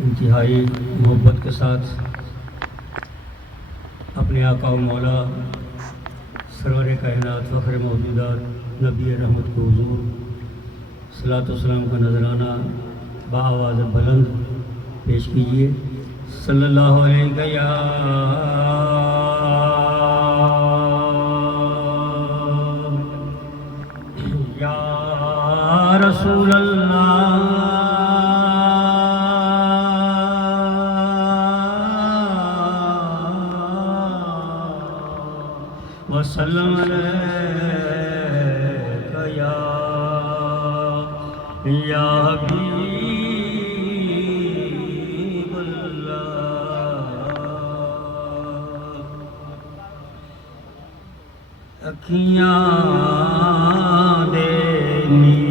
इंतहाई मोहब्बत के साथ अपने आका व मौला सरवर कायनात फ़ख्र मौजूदात नबी रहमत को हुज़ूर सलात व सलाम का नजराना बाआवाज़ बुलंद पेश कीजिए। सल्लल्लाहु अलैहि या रसूल अल्लाह वसल्लम अलैका या हबीबल्लाह। अखियाँ दे नीरे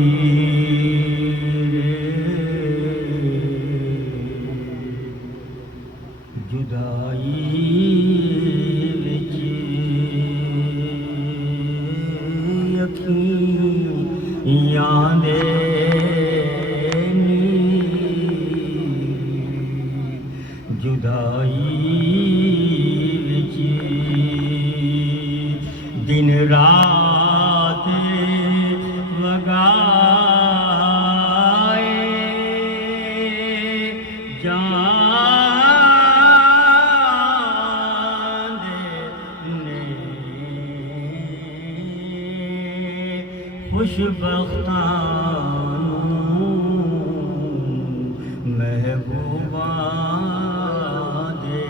जुदाई विच अखियाँ दे जुदाई विच दिन रात वगाए जांदे ने खुशबख्तानू महबूबा दे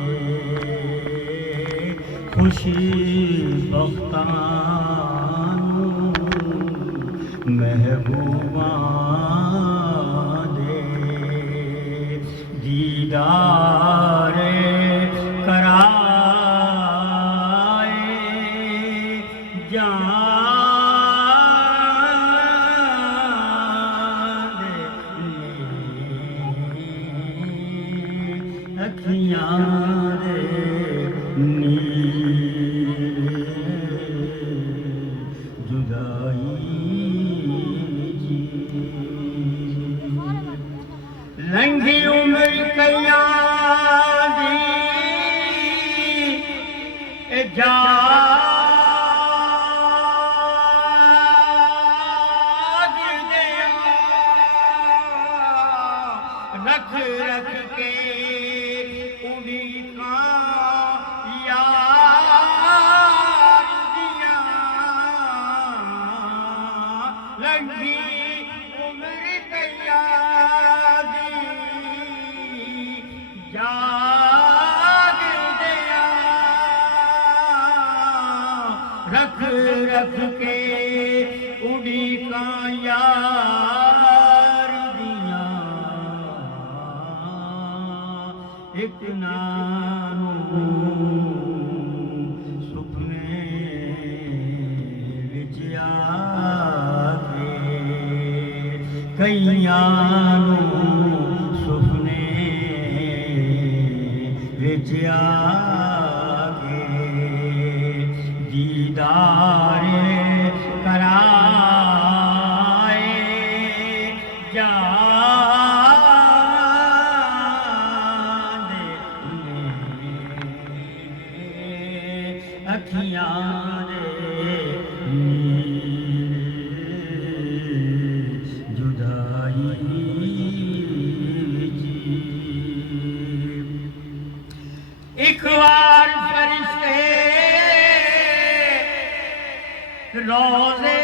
खुशबख्तानू महबूबा दे दीदार कराए अखियाँ दे नीरे जुदाई लंघी उम्र कयां दी जाग गया रख रख के उड़ीका यार दिया लंघी उम्र कयां दी जाग गया रख रख के उड़ीका यार दिया एक नानू सुपने विच आके कईयां नू सुपने विच आके दीदार कराए जांदे ने अखियाँ दे नीरे जुदाई विच एक बार फरिश्ते रोज़े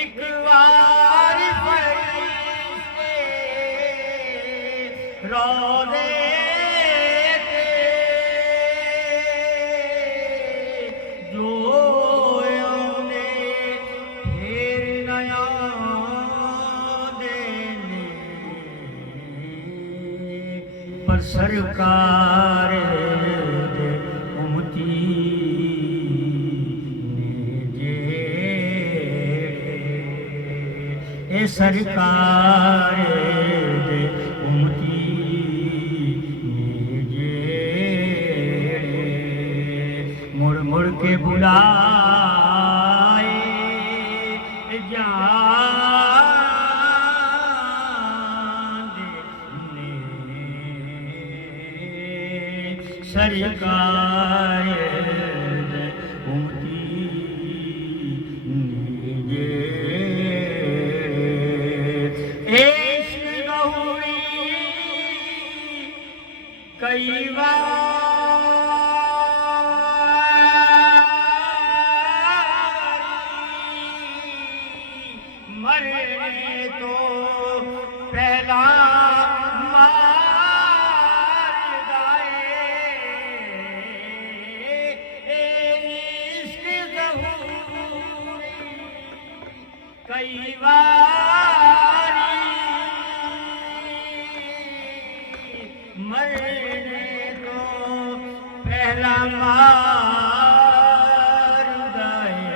एक बार फरिश्ते रोज़े पर सरकार दे उम्मती ने जेड़े ए सरकार दे उमती ने मुड़ मुड़ के बुलाए जान ने सरकार दे उमती ने इश्क गहुरी कई मरने तो पहला मार गए इश्क ज़हूरी कई मरने तो पहला मार गए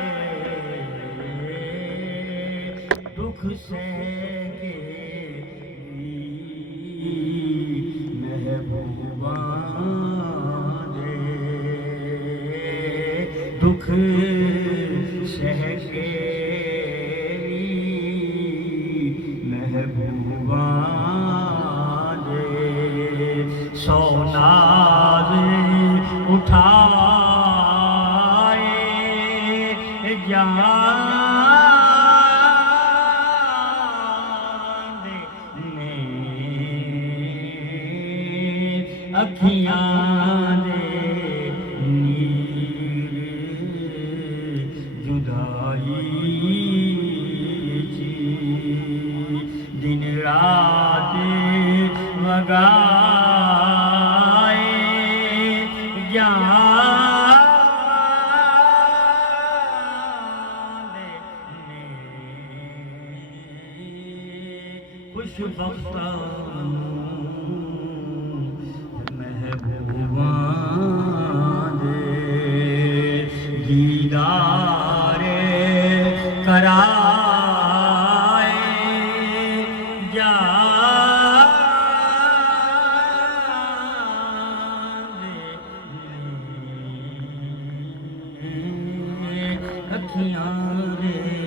दुख से महबूबा दे दुख सह के महबूबा दे सोनाज उठाए जान ने अखियां दे नीर जुदाई ची दिन रात वगाए जान ने खुशबख्ता महबूबा दे दीदारे कराए जान अखियां रे